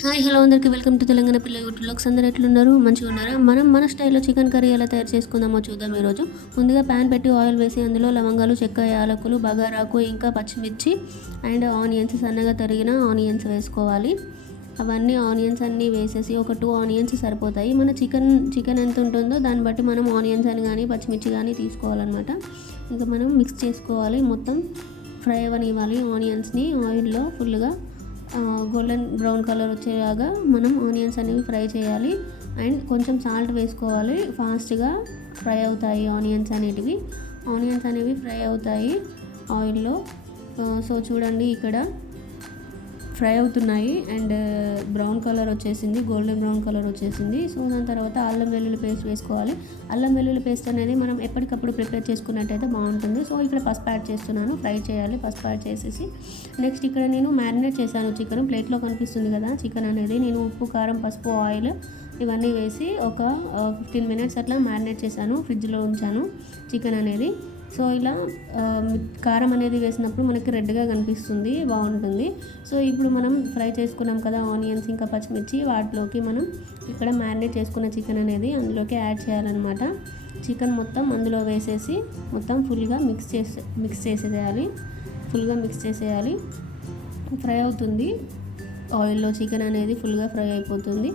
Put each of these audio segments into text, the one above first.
Hi hello అందరికీ welcome to Telangana పిల్ల YouTube blogs. అందరూ ఎట్లున్నారు? మంచిగా ఉన్నారా? మనం మన స్టైల్లో చికెన్ కర్రీ ఎలా తయారు చేసుకుందామో చూద్దాం. ఈరోజు ముందుగా ప్యాన్ పెట్టి ఆయిల్ వేసి అందులో లవంగాలు, చెక్క, యాలకులు, బగారాకు, ఇంకా పచ్చిమిర్చి అండ్ ఆనియన్స్, సన్నగా తరిగిన ఆనియన్స్ వేసుకోవాలి. అవన్నీ ఆనియన్స్ అన్నీ వేసేసి ఒక 2 ఆనియన్స్ సరిపోతాయి. మన చికెన్ ఎంత ఉంటుందో దాన్ని బట్టి మనం ఆనియన్స్ అని కానీ పచ్చిమిర్చి కానీ తీసుకోవాలన్నమాట. ఇంకా మనం మిక్స్ చేసుకోవాలి, మొత్తం ఫ్రై అవ్వనివ్వాలి ఆనియన్స్ని ఆయిల్లో ఫుల్గా. గోల్డెన్ బ్రౌన్ కలర్ వచ్చేలాగా మనం ఆనియన్స్ అనేవి ఫ్రై చేయాలి. అండ్ కొంచెం సాల్ట్ వేసుకోవాలి, ఫాస్ట్గా ఫ్రై అవుతాయి ఆనియన్స్ అనేవి ఫ్రై అవుతాయి ఆయిల్లో. సో చూడండి, ఇక్కడ ఫ్రై అవుతున్నాయి అండ్ బ్రౌన్ కలర్ వచ్చేసింది, గోల్డెన్ బ్రౌన్ కలర్ వచ్చేసింది. సో దాని తర్వాత అల్లం వెల్లుల్లి పేస్ట్ వేసుకోవాలి. అల్లం వెల్లుల్లి పేస్ట్ అనేది మనం ఎప్పటికప్పుడు ప్రిపేర్ చేసుకున్నట్టయితే బాగుంటుంది. సో ఇక్కడ పసుపు యాడ్ చేస్తున్నాను, ఫ్రై చేయాలి. పసుపు యాడ్ చేసేసి నెక్స్ట్ ఇక్కడ నేను మ్యారినేట్ చేశాను చికెన్. ప్లేట్లో కనిపిస్తుంది కదా చికెన్ అనేది. నేను ఉప్పు, కారం, పసుపు, ఆయిల్ ఇవన్నీ వేసి ఒక 15 మినిట్స్ అట్లా మ్యారినేట్ చేశాను, ఫ్రిడ్జ్లో ఉంచాను చికెన్ అనేది. సో ఇలా కారం అనేది వేసినప్పుడు మనకి రెడ్గా కనిపిస్తుంది, బాగుంటుంది. సో ఇప్పుడు మనం ఫ్రై చేసుకున్నాం కదా ఆనియన్స్ ఇంకా పచ్చిమిర్చి, వాటిలోకి మనం ఇక్కడ మ్యారినేట్ చేసుకున్న చికెన్ అనేది అందులోకి యాడ్ చేయాలన్నమాట. చికెన్ మొత్తం అందులో వేసేసి మొత్తం ఫుల్గా మిక్స్ చేసేయాలి. ఫ్రై అవుతుంది ఆయిల్లో, చికెన్ అనేది ఫుల్గా ఫ్రై అయిపోతుంది.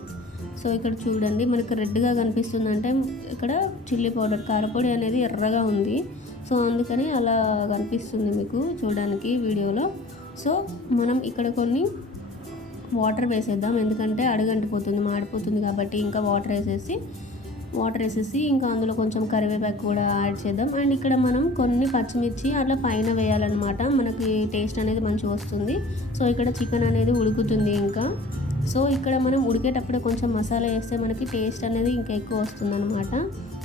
సో ఇక్కడ చూడండి, మనకు రెడ్గా కనిపిస్తుందంటే ఇక్కడ చిల్లీ పౌడర్, కారపొడి అనేది ఎర్రగా ఉంది. సో అందుకని అలా కనిపిస్తుంది మీకు చూడడానికి వీడియోలో. సో మనం ఇక్కడ కొన్ని వాటర్ వేసేద్దాం, ఎందుకంటే అడుగంటిపోతుంది, మాడిపోతుంది కాబట్టి. ఇంకా వాటర్ వేసేసి ఇంకా అందులో కొంచెం కరివేపాకు కూడా యాడ్ చేద్దాం. అండ్ ఇక్కడ మనం కొన్ని పచ్చిమిర్చి అట్లా పైన వేయాలన్నమాట, మనకి టేస్ట్ అనేది మంచిగా వస్తుంది. సో ఇక్కడ చికెన్ అనేది ఉడుకుతుంది ఇంకా. సో ఇక్కడ మనం ఉడికేటప్పుడే కొంచెం మసాలా వేస్తే మనకి టేస్ట్ అనేది ఇంకా ఎక్కువ వస్తుంది అనమాట.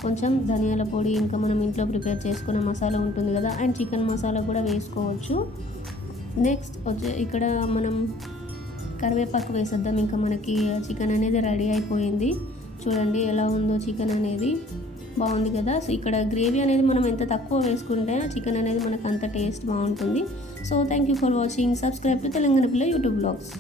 కొంచెం ధనియాల పొడి, ఇంకా మనం ఇంట్లో ప్రిపేర్ చేసుకున్న మసాలా ఉంటుంది కదా, అండ్ చికెన్ మసాలా కూడా వేసుకోవచ్చు. నెక్స్ట్ ఇక్కడ మనం కరివేపాకు వేసేద్దాం. ఇంకా మనకి చికెన్ అనేది రెడీ అయిపోయింది. చూడండి ఎలా ఉందో చికెన్ అనేది, బాగుంది కదా. సో ఇక్కడ గ్రేవీ అనేది మనం ఎంత తక్కువ వేసుకుంటే చికెన్ అనేది మనకు అంత టేస్ట్ బాగుంటుంది. So thank you for watching. Subscribe to Telangana పిల్ల యూట్యూబ్ బ్లాగ్స్.